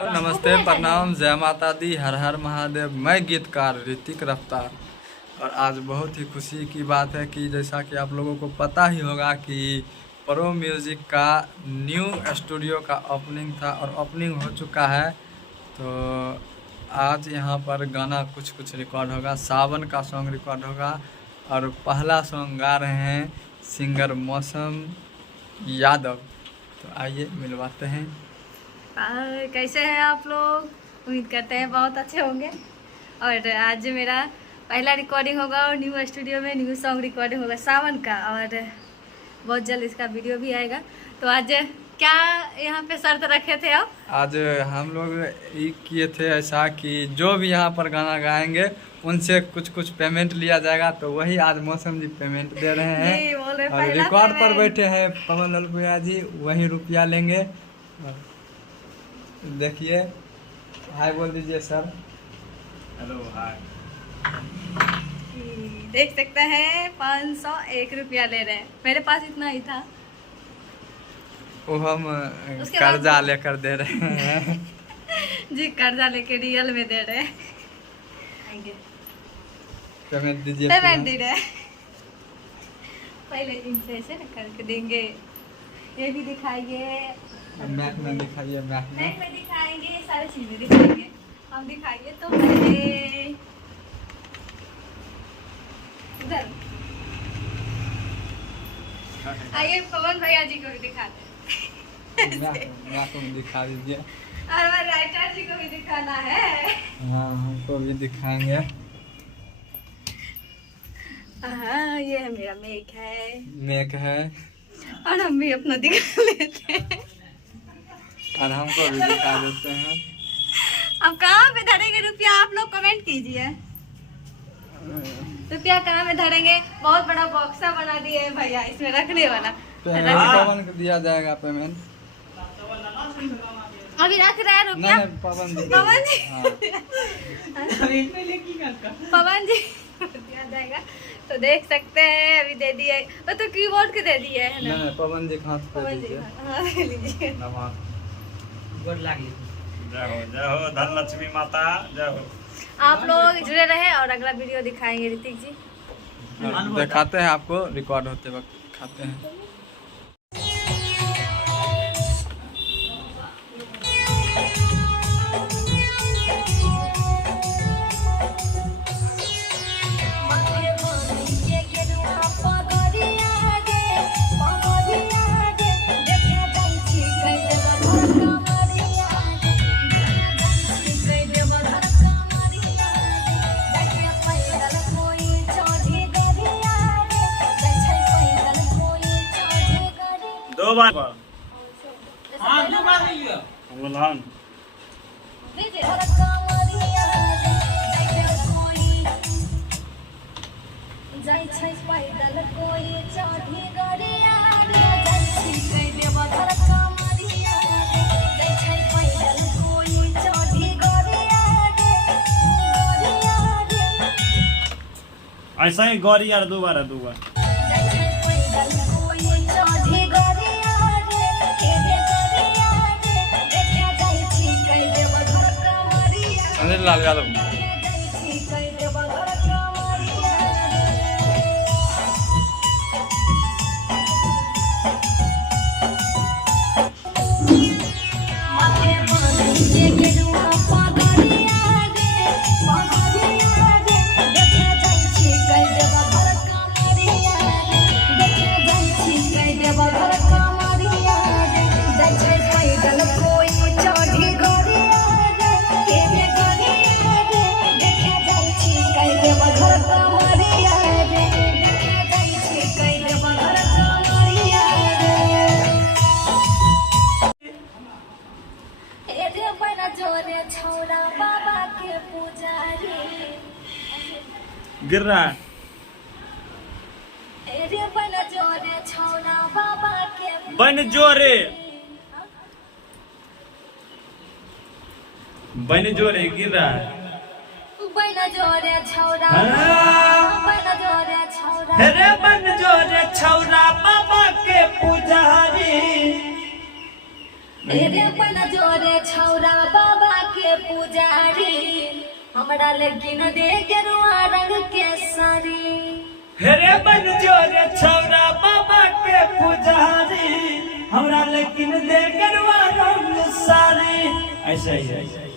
नमस्ते, प्रणाम, जय माता दी, हर हर महादेव। मैं गीतकार ऋतिक रफ्तार। और आज बहुत ही खुशी की बात है कि जैसा कि आप लोगों को पता ही होगा कि प्रो म्यूज़िक का न्यू स्टूडियो का ओपनिंग था और ओपनिंग हो चुका है। तो आज यहाँ पर गाना कुछ रिकॉर्ड होगा, सावन का सॉन्ग रिकॉर्ड होगा और पहला सॉन्ग गा रहे हैं सिंगर मौसम यादव। तो आइए मिलवाते हैं। कैसे हैं आप लोग? उम्मीद करते हैं बहुत अच्छे होंगे। और आज मेरा पहला रिकॉर्डिंग होगा और न्यू स्टूडियो में न्यू सॉन्ग रिकॉर्डिंग होगा सावन का, और बहुत जल्द इसका वीडियो भी आएगा। तो आज क्या यहाँ पे शर्त रखे थे आप? आज हम लोग ये किए थे ऐसा कि जो भी यहाँ पर गाना गाएंगे उनसे कुछ पेमेंट लिया जाएगा। तो वही आज मौसम जी पेमेंट दे रहे हैं और रिकॉर्ड पर बैठे हैं पवन ललपुया जी, वही रुपया लेंगे। देखिए, हाय बोल दीजिए सर। हेलो, हाय। देख सकते हैं 501 रुपया ले रहे हैं। मेरे पास इतना ही था, वो हम कर्जा लेकर दे रहे हैं। जी, कर्जा लेके रियल में दे रहे हैं। पेमेंट दीजिए। पेमेंट दे रहे हैं, पहले इनसे ऐसे करके देंगे। ये भी दिखाइए, मैक में दिखाइए। मैक में दिखाएंगे, सारी चीजें दिखाएंगे। हम दिखाइए तो पहले इधर आइए, पवन भैया जी को भी दिखाते हैं। मैक में दिखा दीजिए। और हमारे राइटर जी को भी दिखाना है। हाँ, हमको भी दिखाएंगे। हाँ, ये है मेरा मेक है और हम भी अपना दिखा लेते हैं और हमको भी दिखा देते हैं। अब कहाँ पे धरेंगे रुपया? आप लोग कमेंट कीजिए, रुपया कहाँ में धरेंगे? बहुत बड़ा बॉक्सा बना दिए है भैया, इसमें रखने वाला। पवन को दिया जाएगा पेमेंट। अभी रख रहे हैं रुपया। पवन जी पवन जी दिया जाएगा। तो देख सकते हैं, अभी दे दिए। वो तो कीबोर्ड के दे दिए है ना। नहीं, पवन जी हाथ पे दीजिए। हाँ, ले लीजिए। जय हो धनलक्ष्मी माता, जय हो। आप लोग जुड़े रहे और अगला वीडियो दिखाएंगे ऋतिक जी। दिखाते हैं आपको, रिकॉर्ड होते वक्त दिखाते हैं। दो बार बुलहान ऐसा ही गौरी यार दो बार अनिल लाल यादव। गिर रहा है। बन जोरे गिर रहा है। बन जोरे छौरा बाबा के पुजारी। जोरे छौरा बाबा हमरा लेकिन दे गेरुआ रंग के साड़ी। हेरे बन जोरे छौरा बाबा के पुजारी, हमरा लेकिन दे गेरुआ रंग साड़ी। ऐसे ही